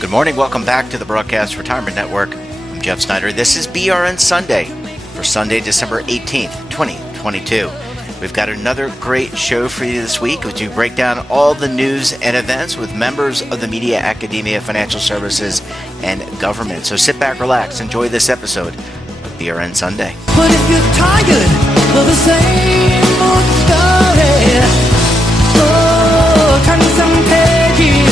Good morning. Welcome back to the Broadcast Retirement Network. I'm Jeff Snyder. This is BRN Sunday for Sunday, December 18th, 2022. We've got another great show for you this week as we break down all the news and events with members of the media, academia, financial services, and government. So sit back, relax, enjoy this episode of BRN Sunday. But if you're tired of the same old story, turn some pages.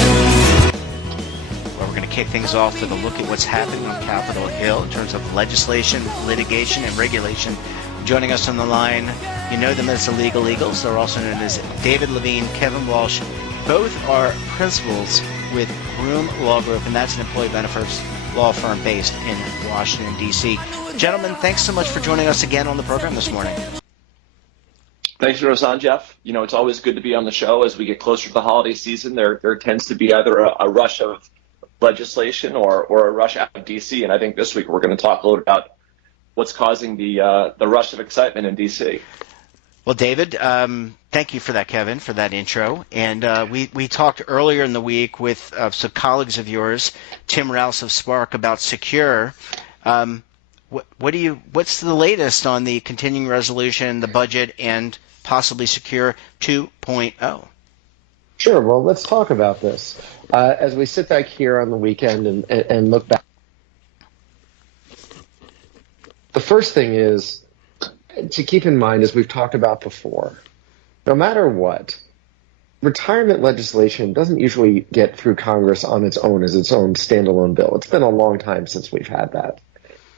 Well, we're going to kick things off with a look at what's happening on Capitol Hill in terms of legislation, litigation, and regulation. Joining us on the line, you know them as the Legal Eagles. They're also known as David Levine, Kevin Walsh. Both are principals with Groom Law Group, and that's an employee benefits law firm based in Washington, D.C. Gentlemen, thanks so much for joining us again on the program this morning. Thanks for us on, Jeff. You know, it's always good to be on the show as we get closer to the holiday season. There tends to be either a rush of legislation or a rush out of D.C., and I think this week we're going to talk a little about what's causing the rush of excitement in D.C. Well, David, thank you for that, Kevin, for that intro. And we talked earlier in the week with some colleagues of yours, Tim Rouse of Spark, about Secure. What's the latest on the continuing resolution, the budget, and possibly Secure 2.0? Sure. Well, let's talk about this. As we sit back here on the weekend and look back, the first thing is to keep in mind, as we've talked about before, no matter what, retirement legislation doesn't usually get through Congress on its own as its own standalone bill. It's been a long time since we've had that.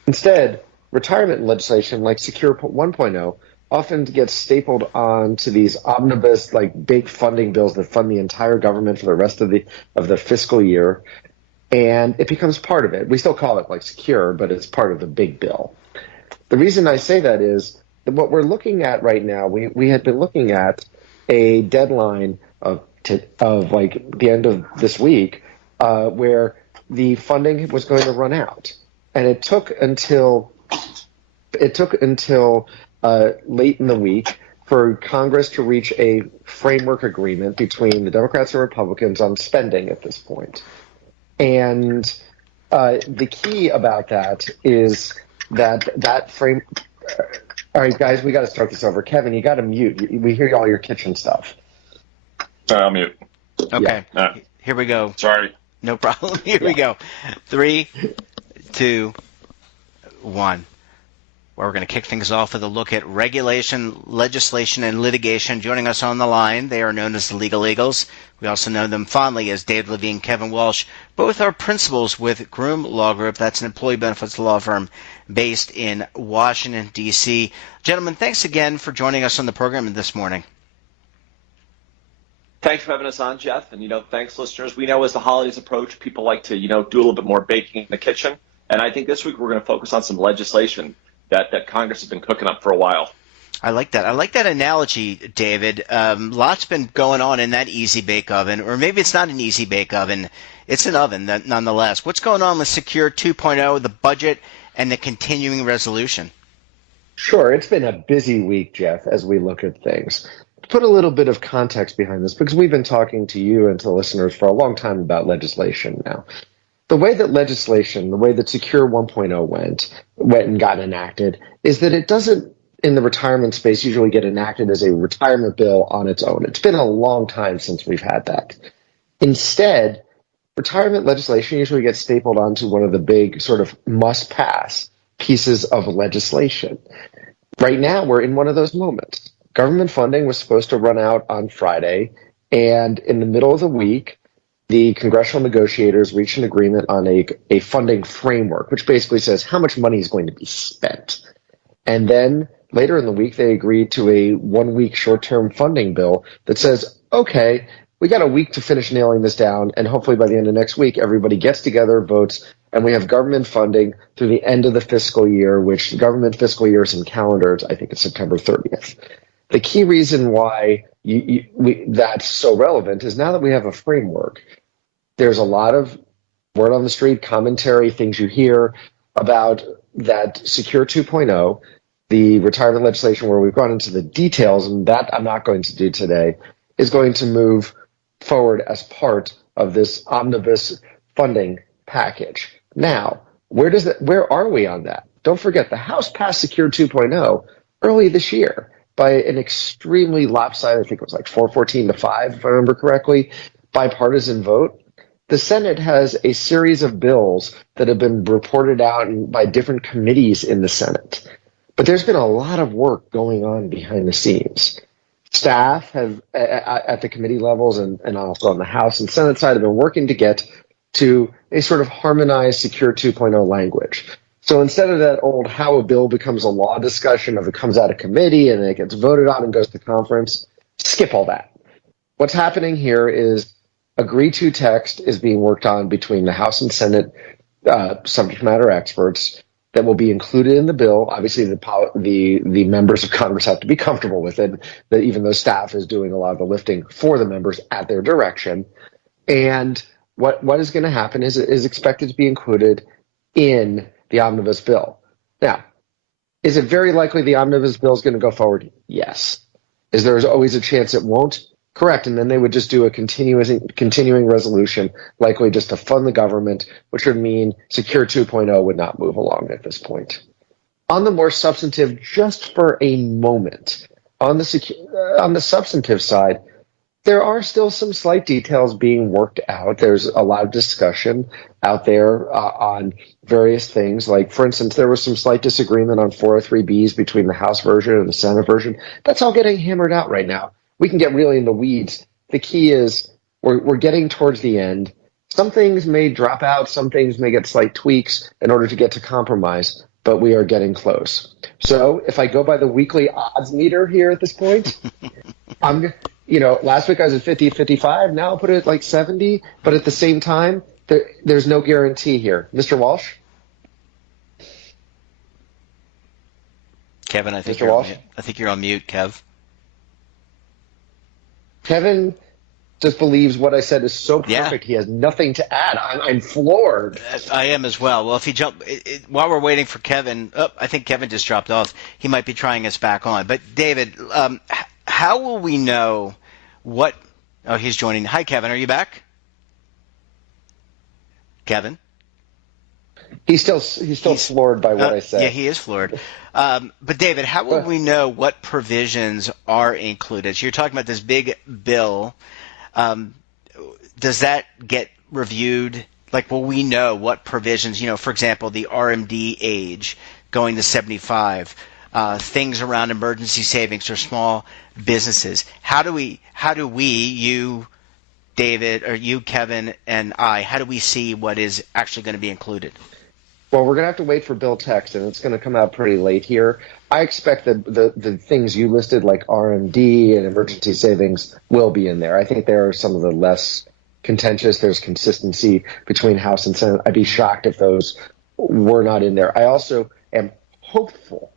Instead, retirement legislation like Secure 1.0 often gets stapled onto these omnibus, like big funding bills that fund the entire government for the rest of the fiscal year, and it becomes part of it. We still call it like Secure, but it's part of the big bill. The reason I say that is that what we're looking at right now, we had been looking at a deadline of like the end of this week where the funding was going to run out. And it took until late in the week for Congress to reach a framework agreement between the Democrats and Republicans on spending at this point. And the key about that is that frame. All right, guys, we got to start this over. Kevin, you got to mute. We hear all your kitchen stuff. I'll mute. Okay, Here we go. Sorry. No problem. Here we go. 3, 2, 1. Where we're going to kick things off with a look at regulation, legislation, and litigation. Joining us on the line, they are known as the Legal Eagles. We also know them fondly as David Levine, Kevin Walsh. Both are principals with Groom Law Group. That's an employee benefits law firm based in Washington, D.C. Gentlemen, thanks again for joining us on the program this morning. Thanks for having us on, Jeff. And, thanks, listeners. We know as the holidays approach, people like to, do a little bit more baking in the kitchen. And I think this week we're going to focus on some legislation that Congress has been cooking up for a while. I like that. I like that analogy, David. Lots been going on in that easy bake oven, or maybe it's not an easy bake oven. It's an oven nonetheless. What's going on with Secure 2.0, the budget, and the continuing resolution? Sure. It's been a busy week, Jeff, as we look at things. To put a little bit of context behind this, because we've been talking to you and to listeners for a long time about legislation now. The way that legislation, the way that Secure 1.0 went and got enacted, is that it doesn't, in the retirement space, usually get enacted as a retirement bill on its own. It's been a long time since we've had that. Instead, retirement legislation usually gets stapled onto one of the big sort of must-pass pieces of legislation. Right now, we're in one of those moments. Government funding was supposed to run out on Friday, and in the middle of the week, the congressional negotiators reached an agreement on a funding framework, which basically says how much money is going to be spent. And then later in the week, they agreed to a 1-week short-term funding bill that says, okay, we got a week to finish nailing this down, and hopefully by the end of next week, everybody gets together, votes and we have government funding through the end of the fiscal year, which the government fiscal year is in calendars. I think it's September 30th. The key reason why that's so relevant is now that we have a framework, there's a lot of word on the street, commentary, things you hear about that Secure 2.0, the retirement legislation where we've gone into the details, and that I'm not going to do today, is going to move forward as part of this omnibus funding package. Now, where are we on that? Don't forget, the House passed Secure 2.0 early this year by an extremely lopsided, I think it was like 414 to 5, if I remember correctly, bipartisan vote. The Senate has a series of bills that have been reported out by different committees in the Senate. But there's been a lot of work going on behind the scenes. Staff have, at the committee levels and also on the House and Senate side, have been working to get to a sort of harmonized Secure 2.0 language. So instead of that old how a bill becomes a law discussion of it comes out of committee and it gets voted on and goes to conference, skip all that. What's happening here is agreed to text is being worked on between the House and Senate subject matter experts that will be included in the bill. Obviously, the members of Congress have to be comfortable with it, that even though staff is doing a lot of the lifting for the members at their direction. And what is going to happen is expected to be included in the omnibus bill. Now, is it very likely the omnibus bill is going to go forward? Yes. Is there always a chance it won't? Correct. And then they would just do a continuing resolution, likely just to fund the government, which would mean Secure 2.0 would not move along at this point. On the more substantive, just for a moment, on the substantive side, there are still some slight details being worked out. There's a lot of discussion out there on various things. Like, for instance, there was some slight disagreement on 403Bs between the House version and the Senate version. That's all getting hammered out right now. We can get really in the weeds. The key is we're getting towards the end. Some things may drop out. Some things may get slight tweaks in order to get to compromise, but we are getting close. So if I go by the weekly odds meter here at this point, last week I was at 50, 55. Now I'll put it at like 70. But at the same time, there's no guarantee here. Mr. Walsh? Kevin, I think you're on mute, Kev. Kevin just believes what I said is so perfect. Yeah. He has nothing to add. I'm floored. I am as well. Well, if he while we're waiting for Kevin, I think Kevin just dropped off. He might be trying us back on. But David, how will we know what? Oh, he's joining. Hi, Kevin. Are you back? Kevin? He's still floored by what I said. Yeah, he is floored. But David, how will we know what provisions are included? So you're talking about this big bill. Does that get reviewed? Like, will we know what provisions? For example, the RMD age going to 75, things around emergency savings for small businesses. How do we, you, David, or you, Kevin, and how do we see what is actually going to be included? Well, we're going to have to wait for bill text, and it's going to come out pretty late here. I expect that the things you listed, like RMD and emergency savings, will be in there. I think there are some of the less contentious. There's consistency between House and Senate. I'd be shocked if those were not in there. I also am hopeful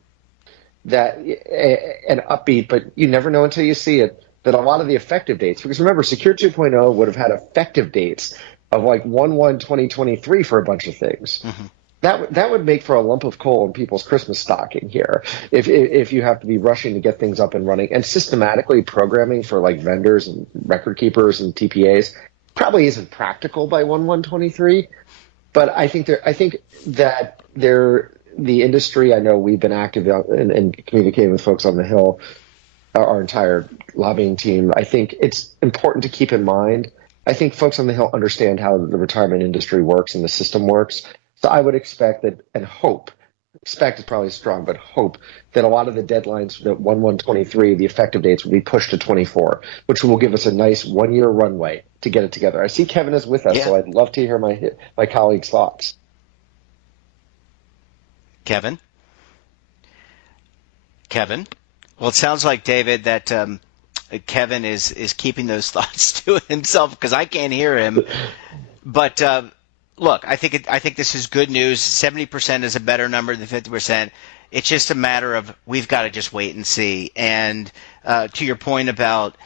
that an upbeat, but you never know until you see it, that a lot of the effective dates, because remember, Secure 2.0 would have had effective dates of like 1/1/2023 for a bunch of things. Mm-hmm. That would make for a lump of coal in people's Christmas stocking here if you have to be rushing to get things up and running. And systematically programming for like vendors and record keepers and TPAs probably isn't practical by 1/1/23. But I think that the industry, I know we've been active in communicating with folks on the Hill, our entire lobbying team. I think it's important to keep in mind. I think folks on the Hill understand how the retirement industry works and the system works. So I would expect that, and hope, expect is probably strong, but hope that a lot of the deadlines, that 1/1/23, the effective dates will be pushed to 24, which will give us a nice 1-year runway to get it together. I see Kevin is with us, So I'd love to hear my colleagues' thoughts. Kevin? Well, it sounds like, David, that Kevin is keeping those thoughts to himself because I can't hear him. But look, I think this is good news. 70% is a better number than 50%. It's just a matter of we've got to just wait and see. And to your point about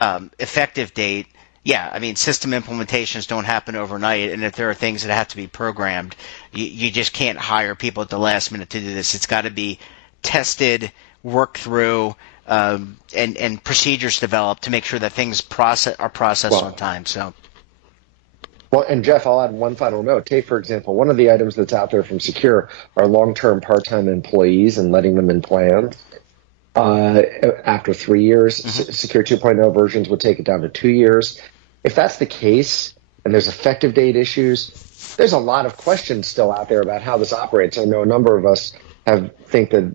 effective date, yeah, I mean, system implementations don't happen overnight, and if there are things that have to be programmed, you just can't hire people at the last minute to do this. It's got to be tested, worked through, and procedures developed to make sure that things are processed on time. So. Well, and Jeff, I'll add one final note. Take, for example, one of the items that's out there from Secure are long-term part-time employees and letting them in plans. After 3 years, Secure 2.0 versions would take it down to 2 years. If that's the case, and there's effective date issues, there's a lot of questions still out there about how this operates. I know a number of us think that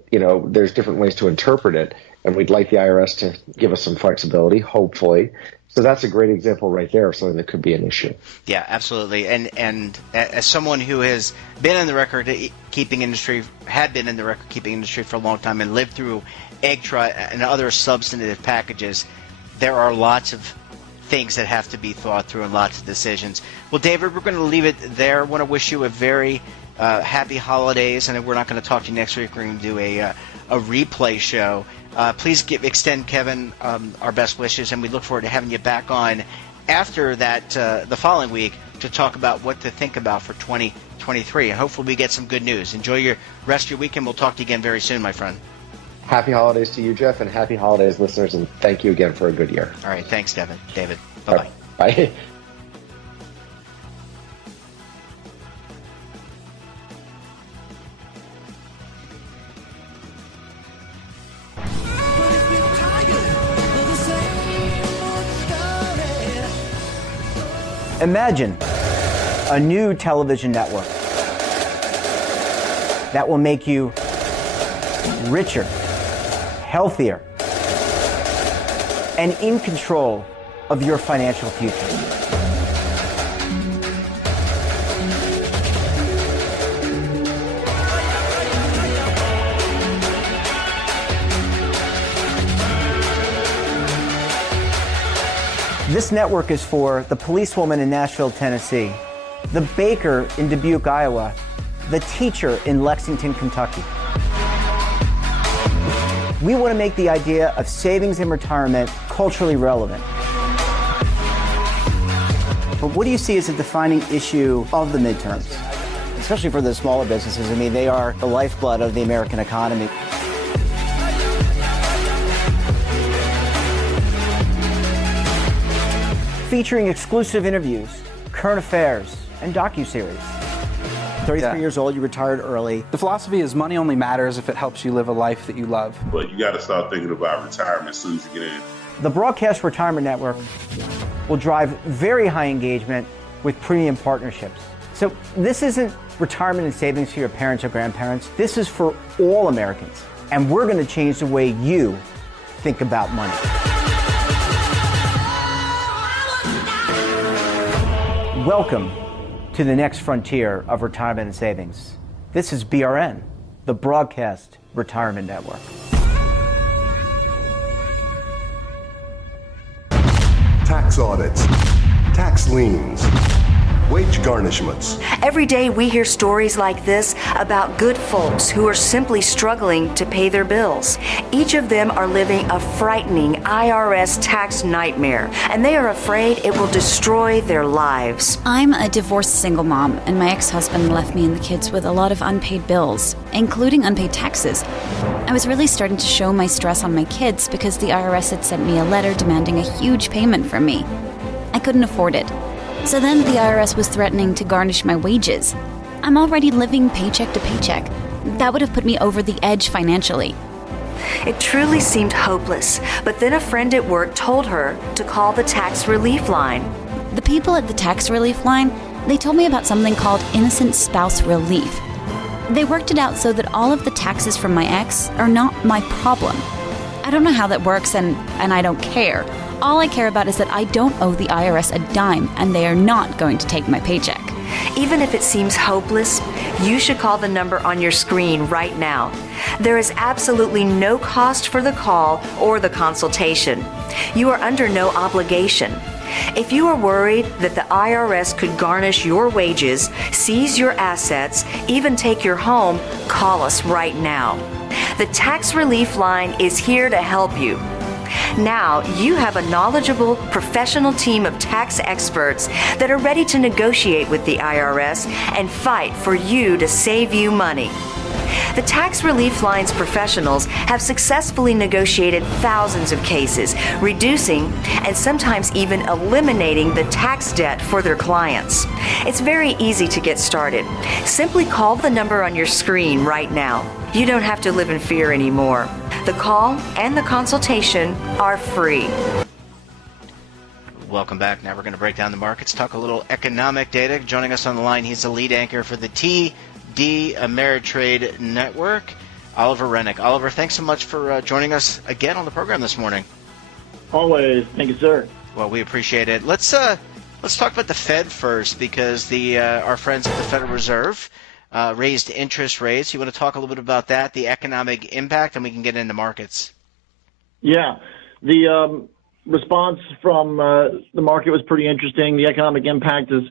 there's different ways to interpret it, and we'd like the IRS to give us some flexibility, hopefully. So that's a great example right there of something that could be an issue. Yeah, absolutely. And as someone who has been in the record-keeping industry, had been in the record-keeping industry for a long time and lived through EGTRA and other substantive packages, there are lots of things that have to be thought through and lots of decisions. Well, David, we're going to leave it there. I want to wish you a very happy holidays, and we're not going to talk to you next week. We're going to do a replay show. Please extend Kevin our best wishes, and we look forward to having you back on after that the following week to talk about what to think about for 2023. And hopefully we get some good news. Enjoy your rest of your weekend. We'll talk to you again very soon, my friend. Happy holidays to you, Jeff, and happy holidays, listeners, and thank you again for a good year. All right. Thanks, David. Bye-bye. Bye. Imagine a new television network that will make you richer, healthier, and in control of your financial future. This network is for the policewoman in Nashville, Tennessee, the baker in Dubuque, Iowa, the teacher in Lexington, Kentucky. We want to make the idea of savings and retirement culturally relevant. But what do you see as a defining issue of the midterms? Especially for the smaller businesses. I mean, they are the lifeblood of the American economy. Featuring exclusive interviews, current affairs, and docuseries. 33 years old, you retired early. The philosophy is money only matters if it helps you live a life that you love. But you got to start thinking about retirement as soon as you get in. The Broadcast Retirement Network will drive very high engagement with premium partnerships. So this isn't retirement and savings for your parents or grandparents. This is for all Americans. And we're going to change the way you think about money. Welcome to the next frontier of retirement and savings. This is BRN, the Broadcast Retirement Network. Tax audits, tax liens, wage garnishments. Every day we hear stories like this about good folks who are simply struggling to pay their bills. Each of them are living a frightening IRS tax nightmare, and they are afraid it will destroy their lives. I'm a divorced single mom, and my ex-husband left me and the kids with a lot of unpaid bills, including unpaid taxes. I was really starting to show my stress on my kids because the IRS had sent me a letter demanding a huge payment from me. I couldn't afford it. So then the IRS was threatening to garnish my wages. I'm already living paycheck to paycheck. That would have put me over the edge financially. It truly seemed hopeless, but then a friend at work told her to call the tax relief line. The people at the tax relief line, they told me about something called innocent spouse relief. They worked it out so that all of the taxes from my ex are not my problem. I don't know how that works, and I don't care. All I care about is that I don't owe the IRS a dime, and they are not going to take my paycheck. Even if it seems hopeless, you should call the number on your screen right now. There is absolutely no cost for the call or the consultation. You are under no obligation. If you are worried that the IRS could garnish your wages, seize your assets, even take your home, call us right now. The Tax Relief Line is here to help you. Now you have a knowledgeable, professional team of tax experts that are ready to negotiate with the IRS and fight for you to save you money. The Tax Relief Line's professionals have successfully negotiated thousands of cases, reducing and sometimes even eliminating the tax debt for their clients. It's very easy to get started. Simply call the number on your screen right now. You don't have to live in fear anymore. The call and the consultation are free. Welcome back. Now we're going to break down the markets, talk a little economic data. Joining us on the line, he's the lead anchor for the TD Ameritrade Network, Oliver Rennick. Oliver, thanks so much for joining us again on the program this morning. Always. Thank you, sir. Well, we appreciate it. Let's talk about the Fed first, because our friends at the Federal Reserve raised interest rates. You want to talk a little bit about that, the economic impact, and we can get into markets. Yeah. The response from the market was pretty interesting. The economic impact is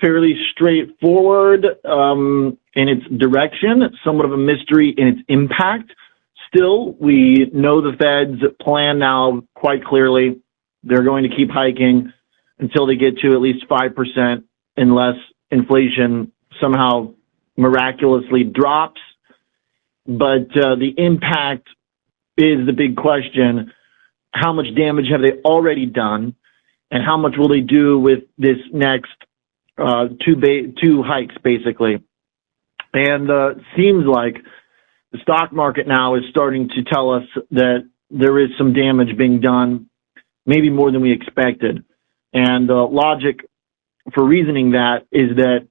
fairly straightforward in its direction. It's somewhat of a mystery in its impact. Still, we know the Fed's plan now quite clearly. They're going to keep hiking until they get to at least 5%, unless inflation somehow miraculously drops. But the impact is the big question. How much damage have they already done, and how much will they do with this next two hikes, basically? And seems like the stock market now is starting to tell us that there is some damage being done, maybe more than we expected. And the logic for reasoning that is that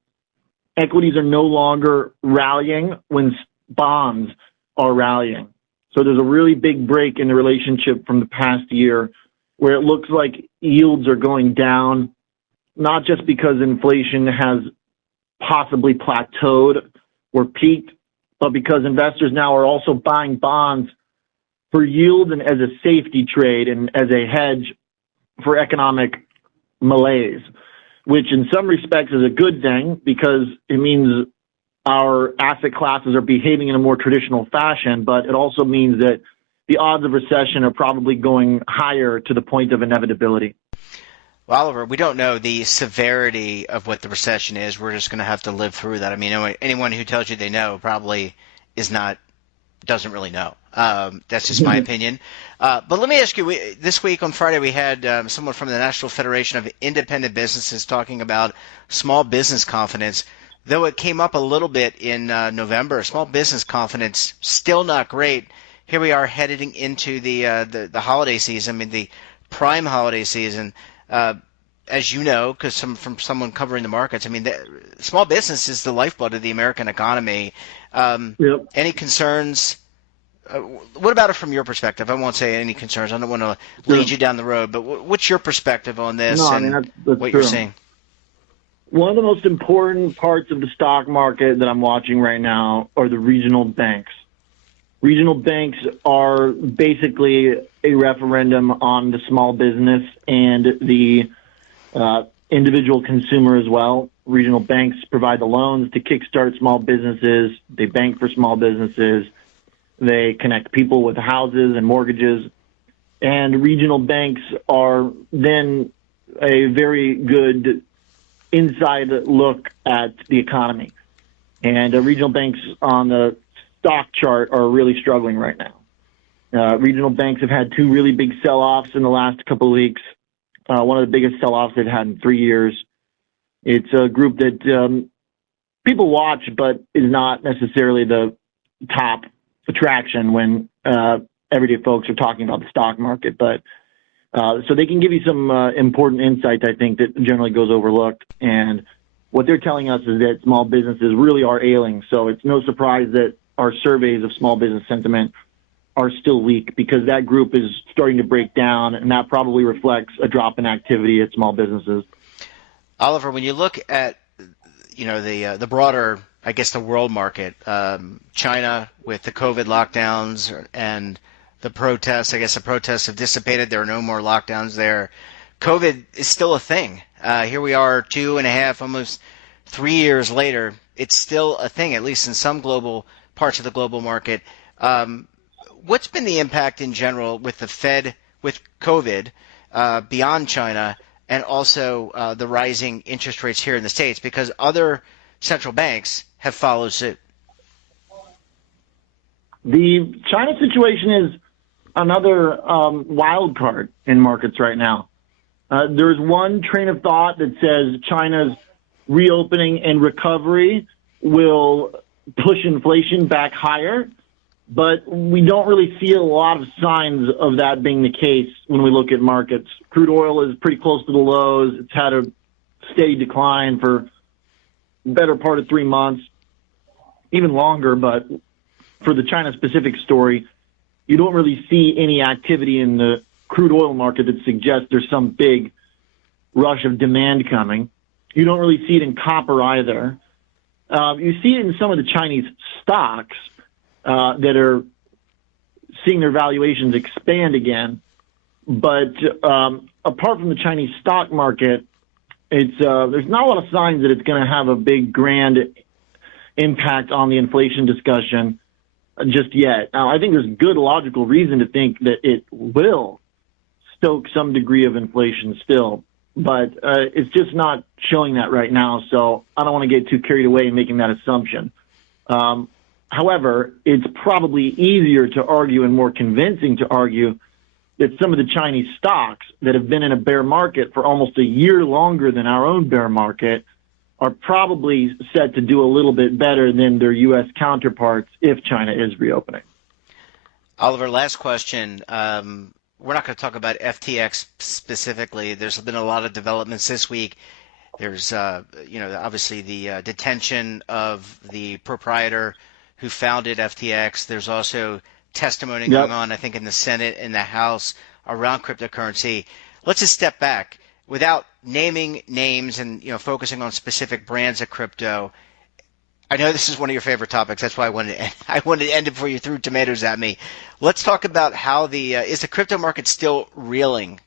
equities are no longer rallying when bonds are rallying. So there's a really big break in the relationship from the past year where it looks like yields are going down, not just because inflation has possibly plateaued or peaked, but because investors now are also buying bonds for yield and as a safety trade and as a hedge for economic malaise, which in some respects is a good thing because it means our asset classes are behaving in a more traditional fashion, but it also means that the odds of recession are probably going higher to the point of inevitability. Well, Oliver, we don't know the severity of what the recession is. We're just going to have to live through that. I mean, anyone who tells you they know probably doesn't really know. That's just my opinion. But let me ask you, this week on Friday we had someone from the National Federation of Independent Businesses talking about small business confidence. Though it came up a little bit in November, small business confidence still not great. Here we are heading into the holiday season, I mean the prime holiday season. As you know, because from someone covering the markets, I mean, small business is the lifeblood of the American economy. Yep. Any concerns? What about it from your perspective? I won't say any concerns. I don't want to lead you down the road, but what's your perspective on this that's what true. you're seeing? One of the most important parts of the stock market that I'm watching right now are the regional banks. Regional banks are basically a referendum on the small business and the individual consumer as well. Regional banks provide the loans to kickstart small businesses. They bank for small businesses. They connect people with houses and mortgages. And regional banks are then a very good inside look at the economy. And regional banks on the stock chart are really struggling right now. Regional banks have had two really big sell-offs in the last couple of weeks. One of the biggest sell-offs they've had in 3 years. It's a group that people watch, but is not necessarily the top attraction when everyday folks are talking about the stock market. But so they can give you some important insight, I think, that generally goes overlooked. And what they're telling us is that small businesses really are ailing. So it's no surprise that our surveys of small business sentiment are still weak because that group is starting to break down, and that probably reflects a drop in activity at small businesses. Oliver, when you look at the broader, I guess, the world market, China with the COVID lockdowns and the protests, I guess the protests have dissipated. There are no more lockdowns there. COVID is still a thing. Here we are 2.5, almost 3 years later. It's still a thing, at least in some global parts of the global market. What's been the impact in general with the Fed, with COVID, beyond China, and also the rising interest rates here in the States? Because other central banks have followed suit. The China situation is another wild card in markets right now. There's one train of thought that says China's reopening and recovery will push inflation back higher, but we don't really see a lot of signs of that being the case when we look at markets. Crude oil is pretty close to the lows. It's had a steady decline for the better part of 3 months, even longer, but for the China-specific story, you don't really see any activity in the crude oil market that suggests there's some big rush of demand coming. You don't really see it in copper either. You see it in some of the Chinese stocks that are seeing their valuations expand again. But apart from the Chinese stock market, there's not a lot of signs that it's going to have a big, grand impact on the inflation discussion just yet. Now, I think there's good logical reason to think that it will stoke some degree of inflation still, but it's just not showing that right now, so I don't want to get too carried away in making that assumption. However, it's probably easier to argue and more convincing to argue that some of the Chinese stocks that have been in a bear market for almost a year longer than our own bear market are probably set to do a little bit better than their U.S. counterparts if China is reopening. Oliver, last question. We're not going to talk about FTX specifically. There's been a lot of developments this week. There's, obviously the detention of the proprietor who founded FTX. There's also testimony going on, I think, in the Senate and the House around cryptocurrency. Let's just step back. Without naming names and focusing on specific brands of crypto, I know this is one of your favorite topics. That's why I wanted to end it before you threw tomatoes at me. Let's talk about how is the crypto market still reeling?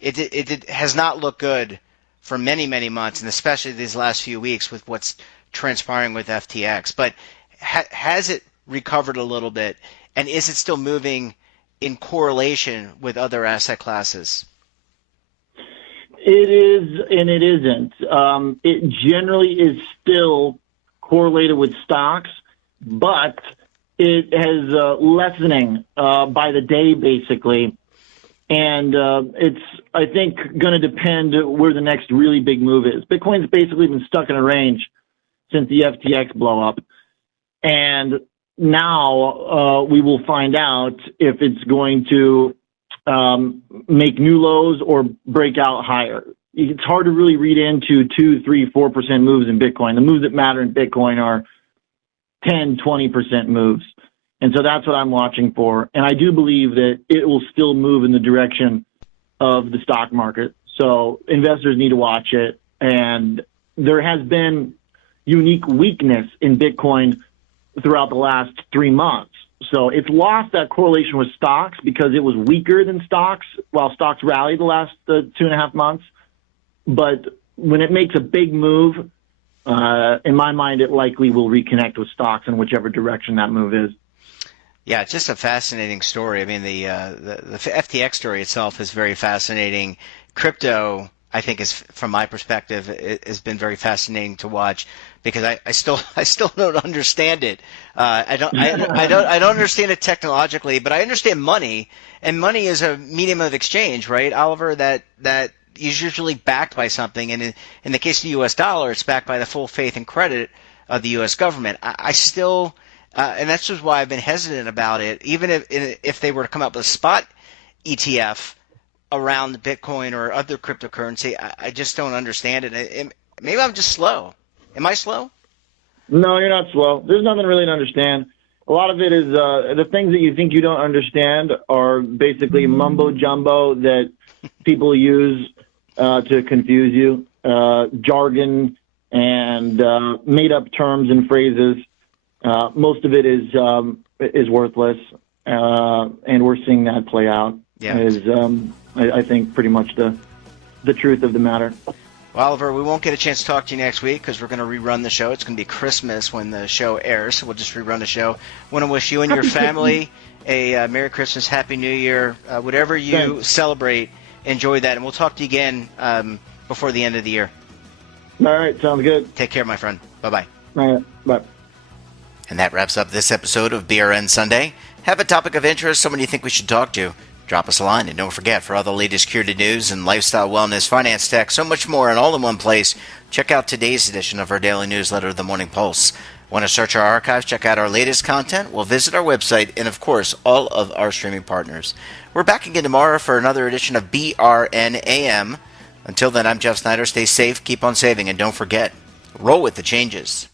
It has not looked good for many, many months, and especially these last few weeks with what's transpiring with FTX. But has it recovered a little bit, and is it still moving in correlation with other asset classes? It is and it isn't. It generally is still correlated with stocks, but it has lessening by the day, basically. And it's, I think, going to depend where the next really big move is. Bitcoin's basically been stuck in a range since the FTX blow up. And now we will find out if it's going to make new lows or break out higher. It's hard to really read into 2, 3, 4% moves in Bitcoin. The moves that matter in Bitcoin are 10, 20% moves. And so that's what I'm watching for. And I do believe that it will still move in the direction of the stock market. So investors need to watch it. And there has been unique weakness in Bitcoin throughout the last 3 months. So it's lost that correlation with stocks because it was weaker than stocks while stocks rallied the last 2.5 months. But when it makes a big move, in my mind, it likely will reconnect with stocks in whichever direction that move is. Yeah, it's just a fascinating story. I mean, the FTX story itself is very fascinating. Crypto, I think, is, from my perspective, it has been very fascinating to watch because I still don't understand it. I don't understand it technologically, but I understand money, and money is a medium of exchange, right, Oliver? That is usually backed by something, and in the case of the U.S. dollar, it's backed by the full faith and credit of the U.S. government. I still, and that's just why I've been hesitant about it. Even if they were to come up with a spot ETF around Bitcoin or other cryptocurrency, I just don't understand it. Maybe I'm just slow. Am I slow? No, you're not slow. There's nothing really to understand. A lot of it is the things that you think you don't understand are basically mumbo jumbo that people use to confuse you, jargon and made up terms and phrases. Most of it is worthless, and we're seeing that play out. Yeah. As I think pretty much the truth of the matter. Well, Oliver, we won't get a chance to talk to you next week because we're going to rerun the show. It's going to be Christmas when the show airs, so we'll just rerun the show. I want to wish you and your family a Merry Christmas, Happy New Year. Whatever you celebrate, enjoy that. And we'll talk to you again before the end of the year. All right, sounds good. Take care, my friend. Bye-bye. All right, bye. And that wraps up this episode of BRN Sunday. Have a topic of interest, someone you think we should talk to? Drop us a line, and don't forget, for all the latest curated news and lifestyle, wellness, finance, tech, so much more, and all in one place, check out today's edition of our daily newsletter, The Morning Pulse. Want to search our archives, check out our latest content? Well, visit our website and, of course, all of our streaming partners. We're back again tomorrow for another edition of BRN AM. Until then, I'm Jeff Snyder. Stay safe, keep on saving, and don't forget, roll with the changes.